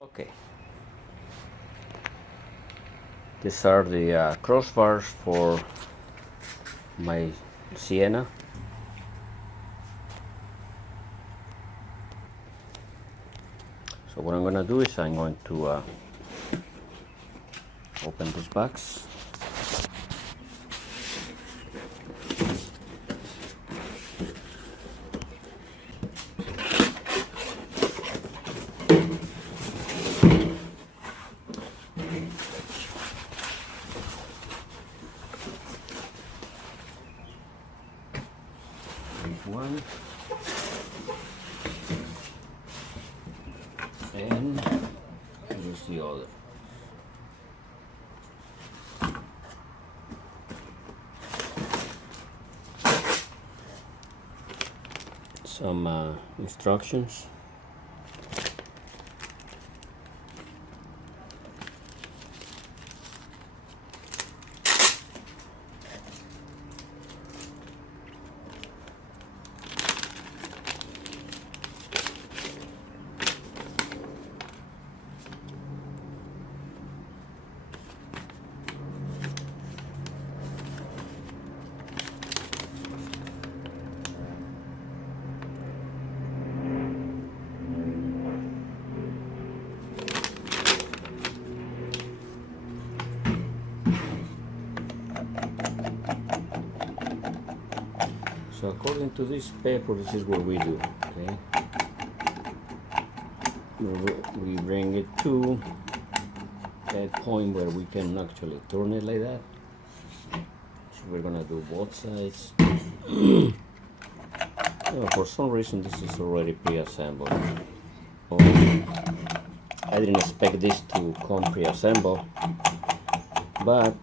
Okay, these are the crossbars for my Sienna. So what I'm gonna do is I'm going to open this box. One and here's the other. Some instructions. So according to this paper, this is what we do. Okay, we bring it to that point where we can actually turn it like that. So we're gonna do both sides. For some reason, this is already pre-assembled. Oh, I didn't expect this to come pre-assembled, but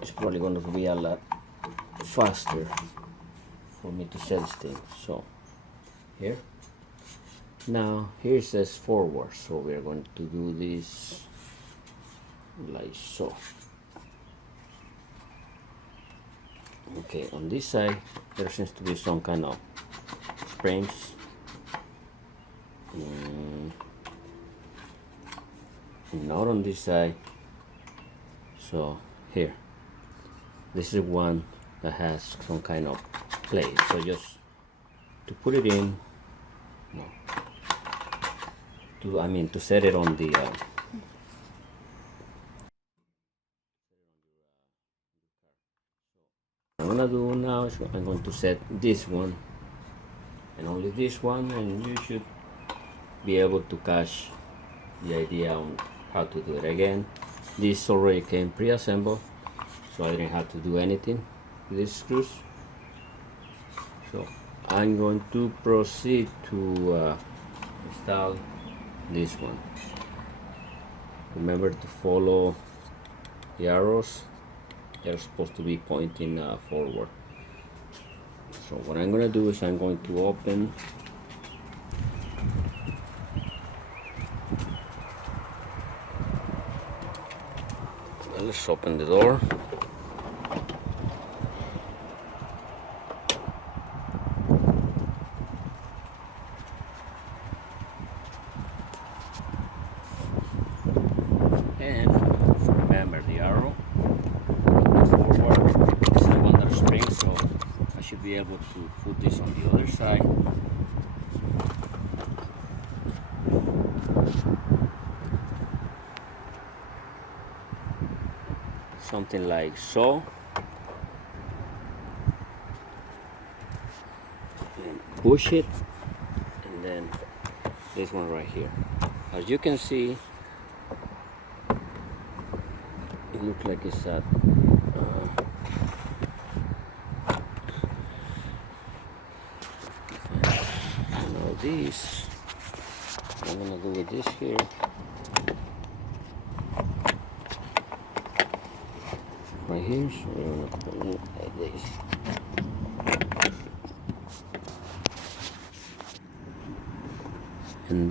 it's probably going to be a lot faster for me to set this thing. So here, now here it says forward, so we're going to do this like so. Okay, on this side there seems to be some kind of springs. Not on this side. So here, this is one that has some kind of play. So just to put it in, no, to set it on the what I'm gonna do now is I'm going to set this one and only this one, and you should be able to catch the idea on how to do it. Again, this already came pre-assembled, so I didn't have to do anything with these screws. So I'm going to proceed to install this one. Remember to follow the arrows. They're supposed to be pointing forward. So what I'm going to do is I'm going to open let's open the door. And remember the arrow forward is the one that springs, so I should be able to put this on the other side. Something like so. And push it, and then this one right here. As you can see, it looks like it's at now this I'm gonna do with this here. Right here, so we're gonna put it like this. And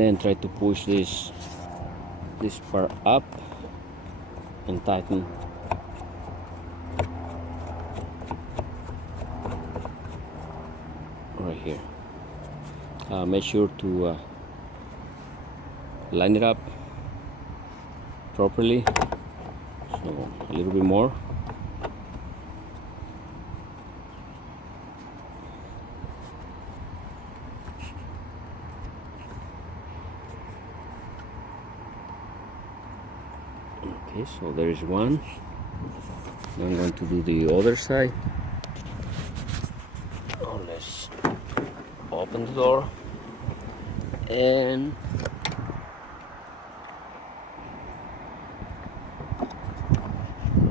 then try to push this part up and tighten here. Make sure to line it up properly, so a little bit more. Okay, so there is one. Now I'm going to do the other side. Oh, let's open the door and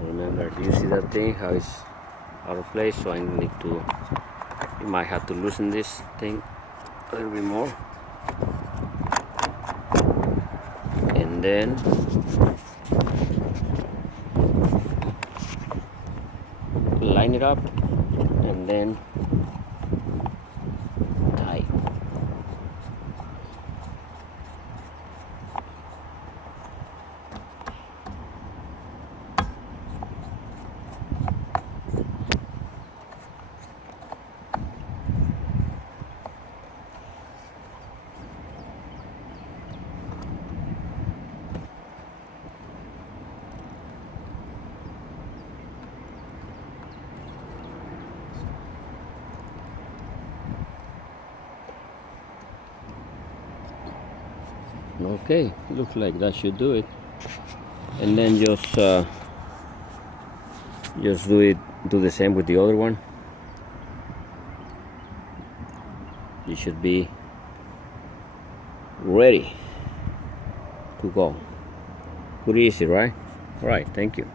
remember, you see that thing how it's out of place, so I need to, you might have to loosen this thing a little bit more, and then line it up and then tie. Okay, looks like that should do it. And then just do the same with the other one. You should be ready to go. Pretty easy, right? All right, thank you.